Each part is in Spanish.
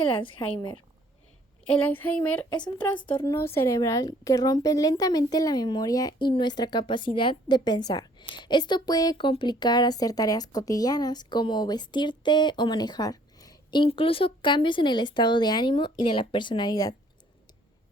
es el Alzheimer? El Alzheimer es un trastorno cerebral que rompe lentamente la memoria y nuestra capacidad de pensar. Esto puede complicar hacer tareas cotidianas como vestirte o manejar, incluso cambios en el estado de ánimo y de la personalidad.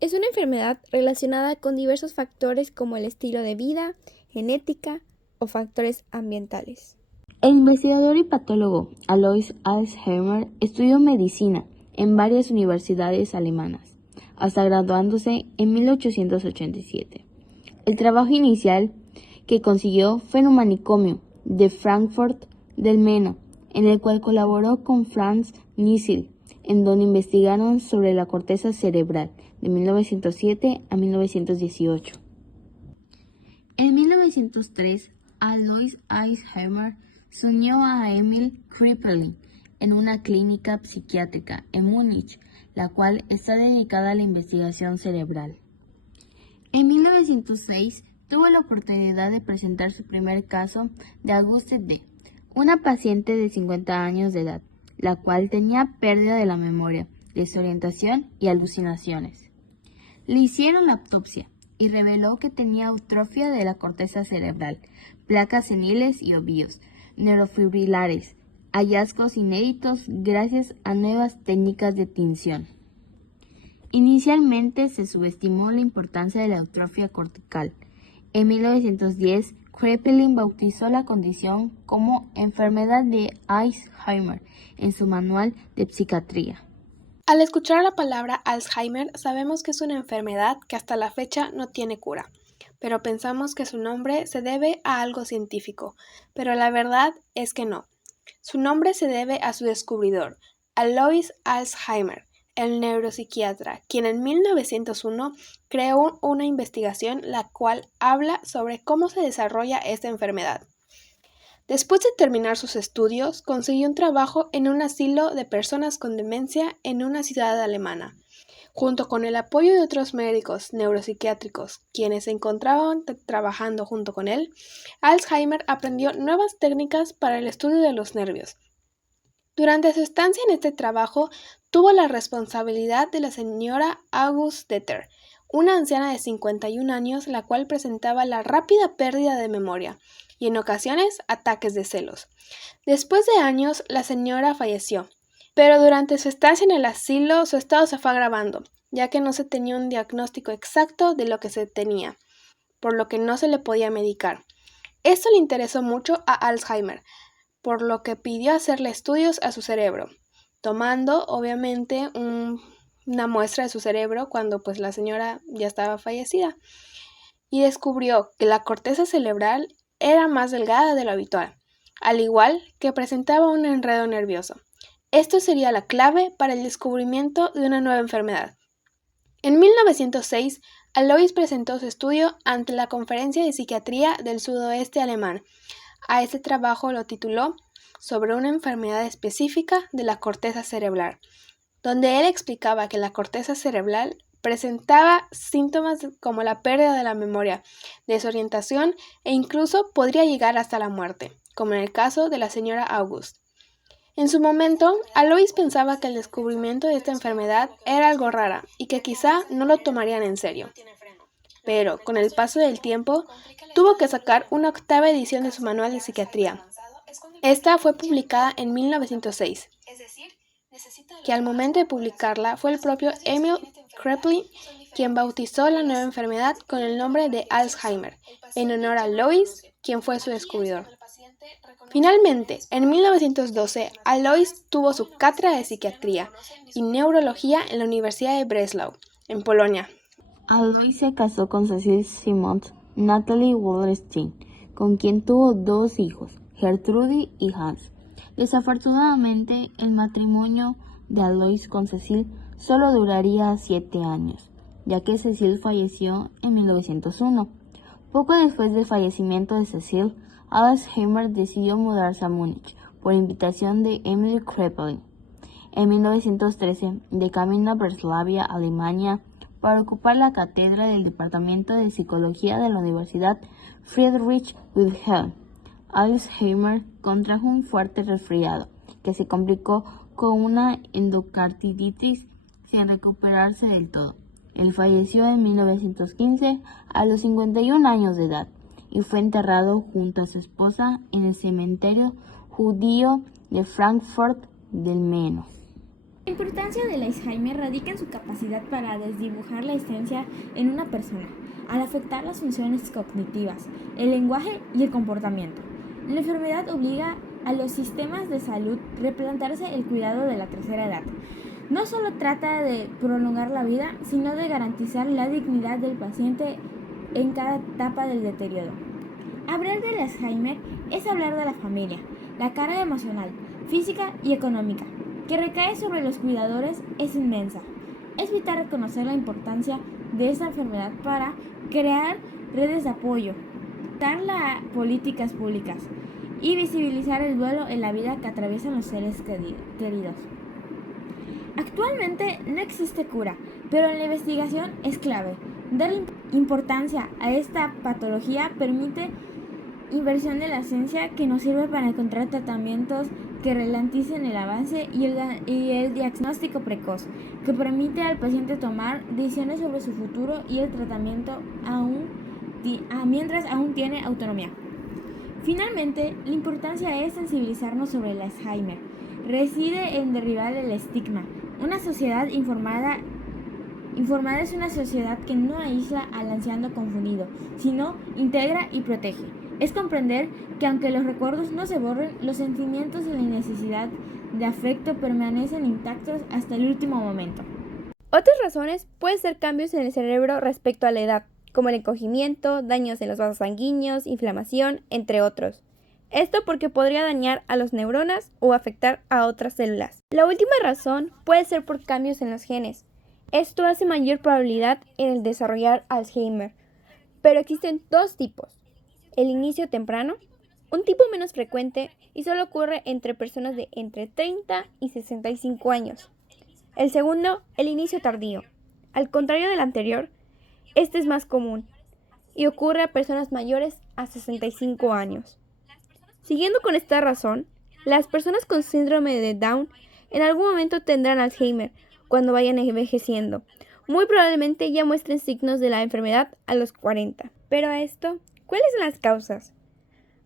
Es una enfermedad relacionada con diversos factores como el estilo de vida, genética o factores ambientales. El investigador y patólogo Alois Alzheimer estudió medicina en varias universidades alemanas, hasta graduándose en 1887. El trabajo inicial que consiguió fue en un manicomio de Frankfurt del Meno, en el cual colaboró con Franz Nissl, en donde investigaron sobre la corteza cerebral de 1907 a 1918. En 1903, Alois Alzheimer se unió a Emil Kraepelin en una clínica psiquiátrica en Múnich, la cual está dedicada a la investigación cerebral. En 1906 tuvo la oportunidad de presentar su primer caso de Auguste D., una paciente de 50 años de edad, la cual tenía pérdida de la memoria, desorientación y alucinaciones. Le hicieron la autopsia y reveló que tenía atrofia de la corteza cerebral, placas seniles y ovillos, neurofibrilares, hallazgos inéditos gracias a nuevas técnicas de tinción. Inicialmente se subestimó la importancia de la atrofia cortical. En 1910, Kraepelin bautizó la condición como enfermedad de Alzheimer en su manual de psiquiatría. Al escuchar la palabra Alzheimer, sabemos que es una enfermedad que hasta la fecha no tiene cura, pero pensamos que su nombre se debe a algo científico, pero la verdad es que no. Su nombre se debe a su descubridor, Alois Alzheimer, el neuropsiquiatra, quien en 1901 creó una investigación la cual habla sobre cómo se desarrolla esta enfermedad. Después de terminar sus estudios, consiguió un trabajo en un asilo de personas con demencia en una ciudad alemana. Junto con el apoyo de otros médicos neuropsiquiátricos, quienes se encontraban trabajando junto con él, Alzheimer aprendió nuevas técnicas para el estudio de los nervios. Durante su estancia en este trabajo, tuvo la responsabilidad de la señora Auguste Deter, una anciana de 51 años, la cual presentaba la rápida pérdida de memoria y en ocasiones ataques de celos. Después de años, la señora falleció, pero durante su estancia en el asilo su estado se fue agravando, ya que no se tenía un diagnóstico exacto de lo que se tenía, por lo que no se le podía medicar. Esto le interesó mucho a Alzheimer, por lo que pidió hacerle estudios a su cerebro, tomando obviamente una muestra de su cerebro cuando pues la señora ya estaba fallecida, y descubrió que la corteza cerebral era más delgada de lo habitual, al igual que presentaba un enredo nervioso. Esto sería la clave para el descubrimiento de una nueva enfermedad. En 1906, Alois presentó su estudio ante la Conferencia de Psiquiatría del Sudoeste Alemán. A este trabajo lo tituló sobre una enfermedad específica de la corteza cerebral, donde él explicaba que la corteza cerebral presentaba síntomas como la pérdida de la memoria, desorientación e incluso podría llegar hasta la muerte, como en el caso de la señora Auguste. En su momento, Alois pensaba que el descubrimiento de esta enfermedad era algo rara y que quizá no lo tomarían en serio. Pero, con el paso del tiempo, tuvo que sacar una 8ª edición de su manual de psiquiatría. Esta fue publicada en 1906, que al momento de publicarla fue el propio Emil Kraepelin quien bautizó la nueva enfermedad con el nombre de Alzheimer, en honor a Alois, quien fue su descubridor. Finalmente, en 1912, Alois tuvo su cátedra de psiquiatría y neurología en la Universidad de Breslau, en Polonia. Alois se casó con Cecil Simons Natalie Wallerstein, con quien tuvo 2 hijos, Gertrude y Hans. Desafortunadamente, el matrimonio de Alois con Cecil solo duraría 7 años, ya que Cecil falleció en 1901. Poco después del fallecimiento de Cecil, Alzheimer decidió mudarse a Múnich por invitación de Emil Kraepelin. En 1913, de camino a Breslavia, Alemania, para ocupar la cátedra del Departamento de Psicología de la Universidad Friedrich Wilhelm, Alzheimer contrajo un fuerte resfriado que se complicó con una endocarditis sin recuperarse del todo. Él falleció en 1915 a los 51 años de edad y fue enterrado junto a su esposa en el cementerio judío de Frankfurt del Meno. La importancia del Alzheimer radica en su capacidad para desdibujar la esencia en una persona, al afectar las funciones cognitivas, el lenguaje y el comportamiento. La enfermedad obliga a los sistemas de salud a replantearse el cuidado de la tercera edad. No solo trata de prolongar la vida, sino de garantizar la dignidad del paciente en cada etapa del deterioro. Hablar del Alzheimer es hablar de la familia, la carga emocional, física y económica que recae sobre los cuidadores es inmensa. Es vital reconocer la importancia de esta enfermedad para crear redes de apoyo, dar las políticas públicas y visibilizar el duelo en la vida que atraviesan los seres queridos. Actualmente no existe cura, pero la investigación es clave. Dar importancia a esta patología permite inversión de la ciencia que nos sirve para encontrar tratamientos que ralenticen el avance y el diagnóstico precoz, que permite al paciente tomar decisiones sobre su futuro y el tratamiento mientras aún tiene autonomía. Finalmente, la importancia es sensibilizarnos sobre el Alzheimer. Reside en derribar el estigma. Una sociedad informada es una sociedad que no aísla al anciano confundido, sino integra y protege. Es comprender que aunque los recuerdos no se borren, los sentimientos y la necesidad de afecto permanecen intactos hasta el último momento. Otras razones pueden ser cambios en el cerebro respecto a la edad, como el encogimiento, daños en los vasos sanguíneos, inflamación, entre otros. Esto porque podría dañar a las neuronas o afectar a otras células. La última razón puede ser por cambios en los genes. Esto hace mayor probabilidad en el desarrollar Alzheimer, pero existen dos tipos. El inicio temprano, un tipo menos frecuente y solo ocurre entre personas de entre 30 y 65 años. El segundo, el inicio tardío. Al contrario del anterior, este es más común y ocurre a personas mayores a 65 años. Siguiendo con esta razón, las personas con síndrome de Down en algún momento tendrán Alzheimer cuando vayan envejeciendo. Muy probablemente ya muestren signos de la enfermedad a los 40. Pero a esto, ¿cuáles son las causas?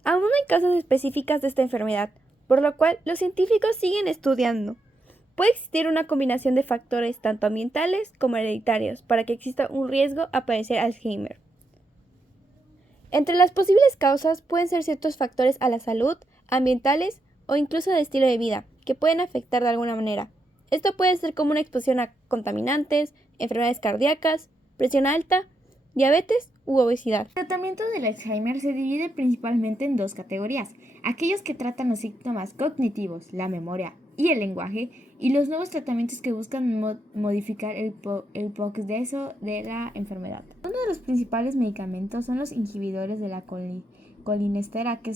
Aún no hay causas específicas de esta enfermedad, por lo cual los científicos siguen estudiando. Puede existir una combinación de factores tanto ambientales como hereditarios para que exista un riesgo a padecer Alzheimer. Entre las posibles causas pueden ser ciertos factores a la salud, ambientales o incluso de estilo de vida, que pueden afectar de alguna manera. Esto puede ser como una exposición a contaminantes, enfermedades cardíacas, presión alta, diabetes u obesidad. El tratamiento del Alzheimer se divide principalmente en dos categorías: aquellos que tratan los síntomas cognitivos, la memoria y el lenguaje, y los nuevos tratamientos que buscan modificar el proceso de la enfermedad. Uno de los principales medicamentos son los inhibidores de la colinestera, que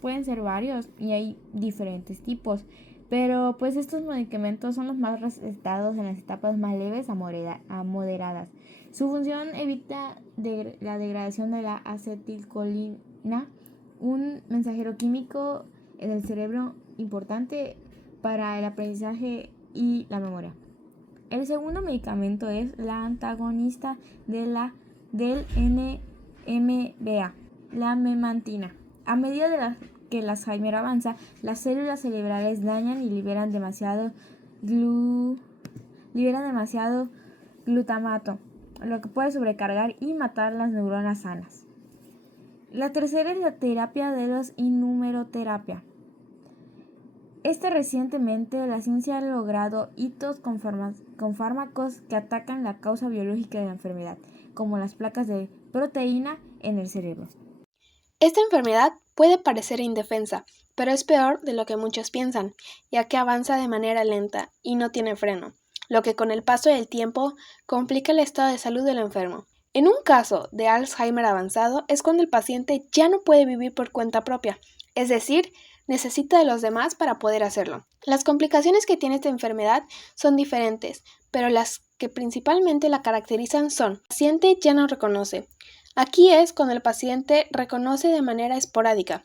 pueden ser varios y hay diferentes tipos, pero pues estos medicamentos son los más recetados en las etapas más leves a moderadas. Su función evita la degradación de la acetilcolina, un mensajero químico en el cerebro importante para el aprendizaje y la memoria. El segundo medicamento es la antagonista del NMDA, la memantina. A medida que el Alzheimer avanza, las células cerebrales dañan y liberan demasiado glutamato, lo que puede sobrecargar y matar las neuronas sanas. La tercera es la terapia de la inmunoterapia. Recientemente la ciencia ha logrado hitos con fármacos que atacan la causa biológica de la enfermedad, como las placas de proteína en el cerebro. Esta enfermedad puede parecer indefensa, pero es peor de lo que muchos piensan, ya que avanza de manera lenta y no tiene freno, lo que con el paso del tiempo complica el estado de salud del enfermo. En un caso de Alzheimer avanzado es cuando el paciente ya no puede vivir por cuenta propia, es decir, necesita de los demás para poder hacerlo. Las complicaciones que tiene esta enfermedad son diferentes, pero las que principalmente la caracterizan son: el paciente ya no reconoce. Aquí es cuando el paciente reconoce de manera esporádica,